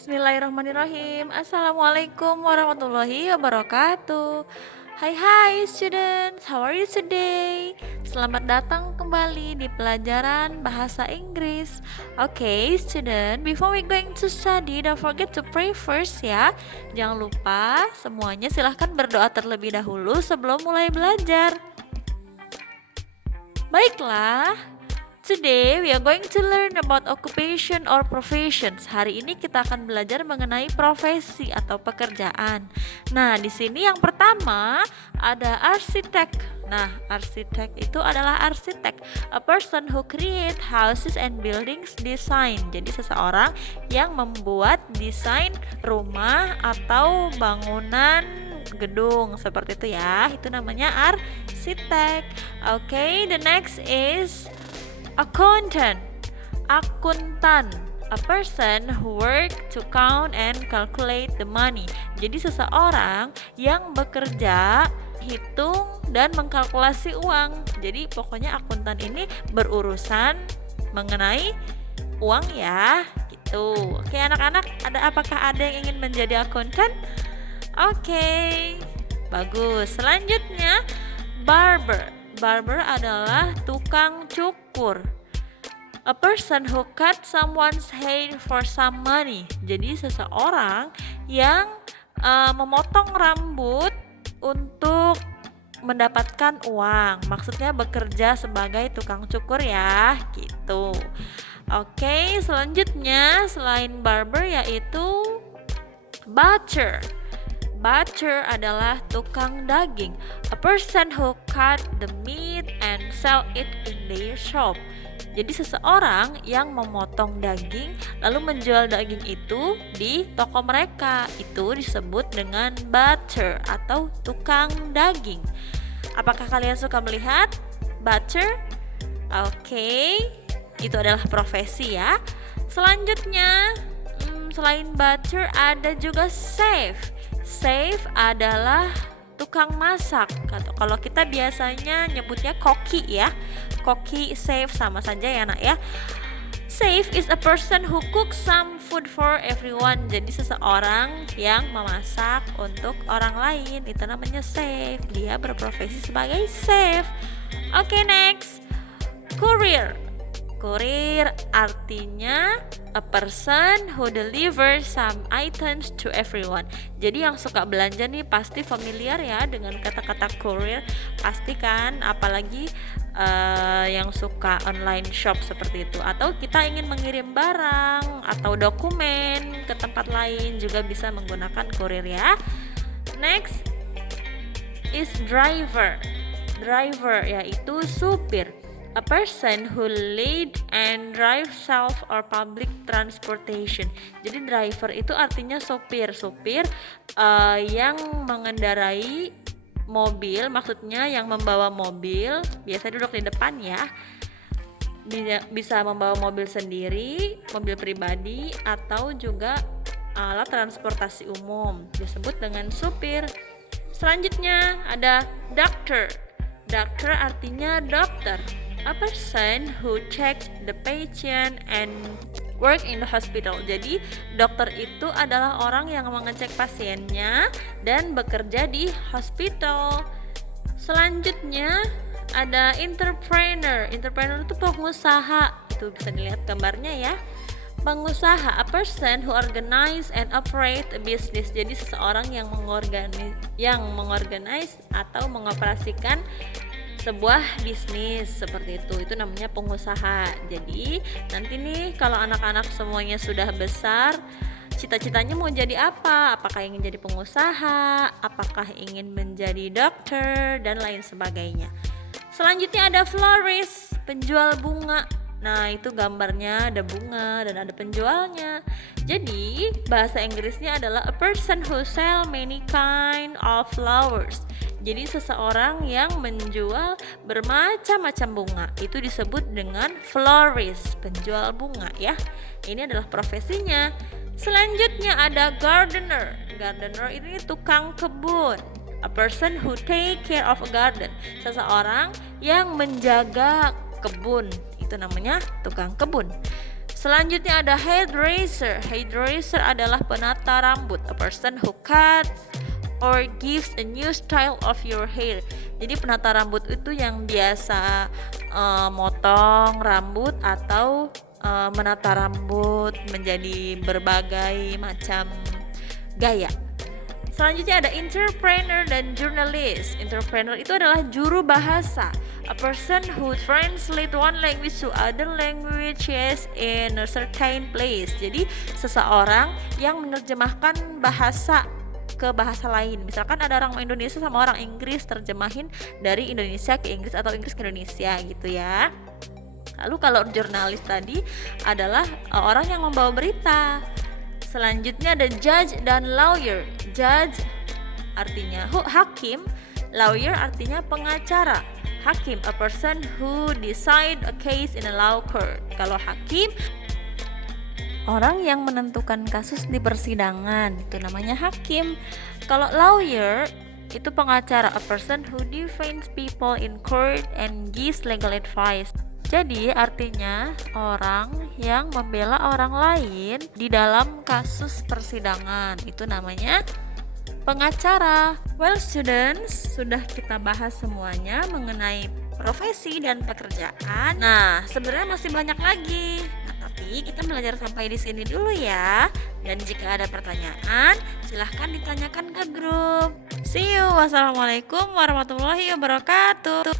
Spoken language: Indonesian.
Bismillahirrahmanirrahim. Assalamualaikum warahmatullahi wabarakatuh. Hai students, how are you today? Selamat datang kembali di pelajaran bahasa Inggris. Okay student, before we going to study, don't forget to pray first ya. Jangan lupa semuanya silahkan berdoa terlebih dahulu sebelum mulai belajar. Baiklah, today we are going to learn about occupation or professions. Hari ini kita akan belajar mengenai profesi atau pekerjaan. Nah, di sini yang pertama ada arsitek. Nah, arsitek itu adalah arsitek, a person who create houses and buildings design. Jadi seseorang yang membuat desain rumah atau bangunan gedung seperti itu ya. Itu namanya arsitek. Okay, the next is accountant, akuntan, a person who work to count and calculate the money. Jadi seseorang yang bekerja, hitung dan mengkalkulasi uang. Jadi pokoknya akuntan ini berurusan mengenai uang ya, gitu. Oke anak-anak, apakah ada yang ingin menjadi akuntan? Oke, bagus. Selanjutnya barber. Barber adalah tukang cukur, a person who cut someone's hair for some money. Jadi seseorang yang memotong rambut untuk mendapatkan uang. Maksudnya bekerja sebagai tukang cukur ya, gitu. Oke, selanjutnya selain barber yaitu butcher. Butcher adalah tukang daging, a person who cut the meat and sell it in their shop. Jadi seseorang yang memotong daging lalu menjual daging itu di toko mereka. Itu disebut dengan butcher atau tukang daging. Apakah kalian suka melihat butcher? Oke, itu adalah profesi ya. Selanjutnya, selain butcher ada juga chef. Chef adalah tukang masak. Kalau kita biasanya nyebutnya koki ya. Koki, chef sama saja ya nak ya. Chef is a person who cooks some food for everyone. Jadi seseorang yang memasak untuk orang lain. Itu namanya chef. Dia berprofesi sebagai chef. Oke, next. Courier. Courier artinya a person who delivers some items to everyone. Jadi yang suka belanja nih pasti familiar ya dengan kata-kata courier. Pasti kan, apalagi yang suka online shop seperti itu. Atau kita ingin mengirim barang atau dokumen ke tempat lain juga bisa menggunakan courier ya. Next is driver. Driver yaitu supir, a person who lead and drive self or public transportation. Jadi driver itu artinya sopir yang mengendarai mobil, maksudnya yang membawa mobil, biasanya duduk di depan ya. Bisa membawa mobil sendiri, mobil pribadi atau juga alat transportasi umum, disebut dengan supir. Selanjutnya ada doctor. Doctor artinya dokter, a person who checks the patient and work in the hospital. Jadi dokter itu adalah orang yang mengecek pasiennya dan bekerja di hospital. Selanjutnya ada entrepreneur. Entrepreneur itu pengusaha. Itu bisa dilihat gambarnya ya. Pengusaha, a person who organize and operate a business. Jadi seseorang yang mengorganize atau mengoperasikan sebuah bisnis seperti itu namanya pengusaha. Jadi nanti nih kalau anak-anak semuanya sudah besar, cita-citanya mau jadi apa? Apakah ingin jadi pengusaha? Apakah ingin menjadi dokter dan lain sebagainya. Selanjutnya ada florist, penjual bunga. Nah itu gambarnya ada bunga dan ada penjualnya. Jadi bahasa Inggrisnya adalah a person who sell many kind of flowers. Jadi seseorang yang menjual bermacam-macam bunga. Itu disebut dengan florist, penjual bunga ya. Ini adalah profesinya. Selanjutnya ada gardener. Gardener ini tukang kebun, a person who take care of a garden. Seseorang yang menjaga kebun. Itu namanya tukang kebun. Selanjutnya ada hairdresser. Hairdresser adalah penata rambut, a person who cuts or gives a new style of your hair. Jadi penata rambut itu yang biasa motong rambut atau menata rambut menjadi berbagai macam gaya. Selanjutnya ada entrepreneur dan journalist. Entrepreneur itu adalah juru bahasa, a person who translate one language to other languages in a certain place. Jadi seseorang yang menerjemahkan bahasa ke bahasa lain. Misalkan ada orang Indonesia sama orang Inggris, terjemahin dari Indonesia ke Inggris atau Inggris ke Indonesia gitu ya. Lalu kalau jurnalis tadi adalah orang yang membawa berita. Selanjutnya ada judge dan lawyer. Judge artinya hakim, lawyer artinya pengacara. Hakim, a person who decide a case in a law court. Kalau hakim, orang yang menentukan kasus di persidangan, itu namanya hakim. Kalau lawyer itu pengacara, a person who defends people in court and gives legal advice. Jadi artinya orang yang membela orang lain di dalam kasus persidangan, itu namanya pengacara. Well students, sudah kita bahas semuanya mengenai profesi dan pekerjaan. Nah, sebenarnya masih banyak lagi. Tapi kita belajar sampai di sini dulu ya. Dan jika ada pertanyaan, silahkan ditanyakan ke grup. See you. Wassalamualaikum warahmatullahi wabarakatuh.